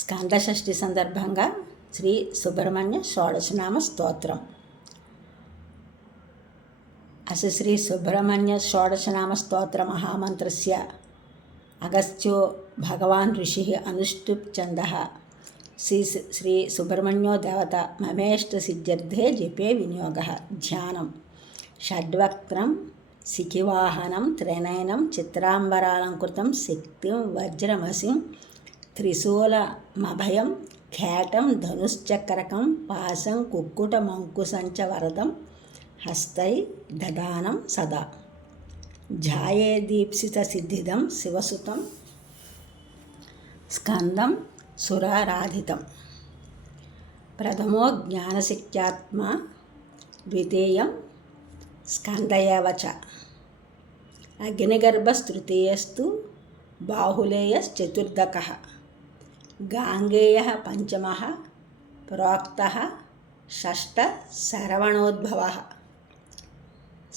స్కందషష్ఠి సందర్భంగా శ్రీ సుబ్రహ్మణ్య షోడశనామ స్తోత్రం. అసి శ్రీ సుబ్రహ్మణ్య షోడశనామ స్తోత్ర మహామంత్రస్య అగస్త్యో భగవాన్ ఋషి అనుష్టుప్ ఛంద శ్రీ సుబ్రహ్మణ్యో దేవత మమేష్ట సిద్ధ్యర్థే జపే వినియోగ. ధ్యానం. షడ్వక్త్రం శిఖివాహనం త్రినయనం చిత్రాంబరాలంకృతం శక్తిం వజ్రమసిం త్రిశూలమభయం ఖేటం ధనుశ్చక్రకం పాశం కుక్కుటమంకుశంచ వరదం హస్తై దదానం సదా. ధ్యాయే దీప్సిత సిద్ధిదం శివసుతం స్కందం సురారాధితం. ప్రథమో జ్ఞానశక్త్యాత్మా ద్వితీయం స్కందయేవ చ. అగ్నిగర్భస్తృతీయస్తు బాహులేయశ్చతుర్దకః. గాంగేయః పంచమః ప్రోక్తః షష్ఠ శరవణోద్భవః.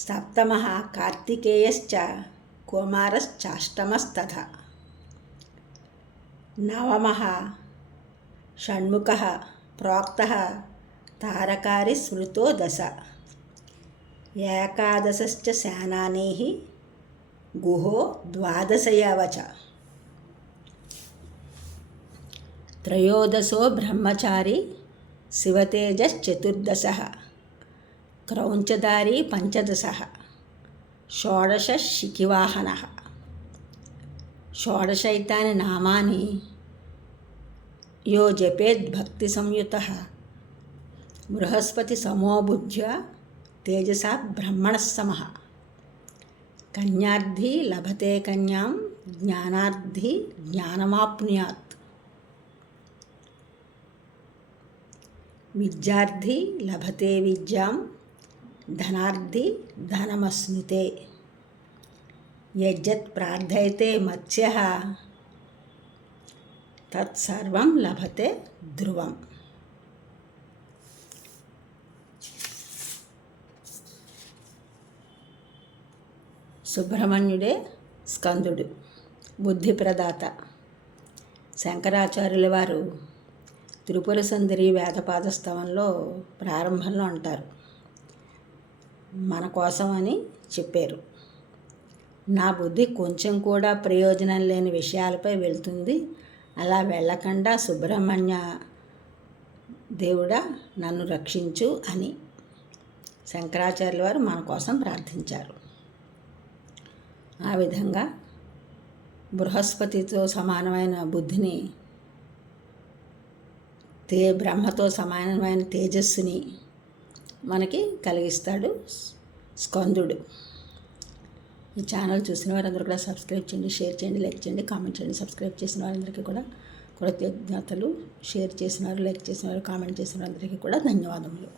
సప్తమః కార్తికేయశ్చ కుమారశ్చాష్టమస్తథా. నవమః షణ్ముఖః ప్రోక్తః తారకారి స్మృతో దశ. ఏకాదశశ్చ సేనానీః గుహో ద్వాదశయేవ చ. త్రయోదశో బ్రహ్మచారి శివతేజశ్చతుర్దశః. క్రౌంచధారీ పంచదశః. షోడశ శిఖివాహనః. షోడశైతాని నామాని యో జపేద్భక్తి సంయుతః బృహస్పతి సమో బుద్ధ్యా తేజసా బ్రహ్మణః సమః. కన్యార్థి లభతే కన్యాం జ్ఞానార్థి జ్ఞానమాప్నుయాత్. విద్యార్థి లభతే విద్యాం ధనార్థి ధనమశ్నుతే. యజ్జత్ ప్రార్థయతే మత్స్యః తత్సర్వం లభతే ధ్రువం. సుబ్రహ్మణ్యుడే స్కందుడు, బుద్ధి ప్రదాత. శంకరాచార్యుల వారు త్రిపుర సుందరి వేదపాదస్తవంలో ప్రారంభంలో అంటారు, మన కోసం అని చెప్పారు. నా బుద్ధి కొంచెం కూడా ప్రయోజనం లేని విషయాలపై వెళ్తుంది, అలా వెళ్ళకుండా సుబ్రహ్మణ్య దేవుడా నన్ను రక్షించు అని శంకరాచార్యుల వారు మన కోసం ప్రార్థించారు. ఆ విధంగా బృహస్పతితో సమానమైన బుద్ధిని, బ్రహ్మతో సమానమైన తేజస్సుని మనకి కలిగిస్తాడు స్కందుడు. ఈ ఛానల్ చూసిన వారందరూ కూడా సబ్స్క్రైబ్ చేయండి, షేర్ చేయండి, లైక్ చేయండి, కామెంట్ చేయండి. సబ్స్క్రైబ్ చేసిన వారందరికీ కూడా కృతజ్ఞతలు. షేర్ చేసిన వారు, లైక్ చేసిన వారు, కామెంట్ చేసిన వారందరికీ కూడా ధన్యవాదములు.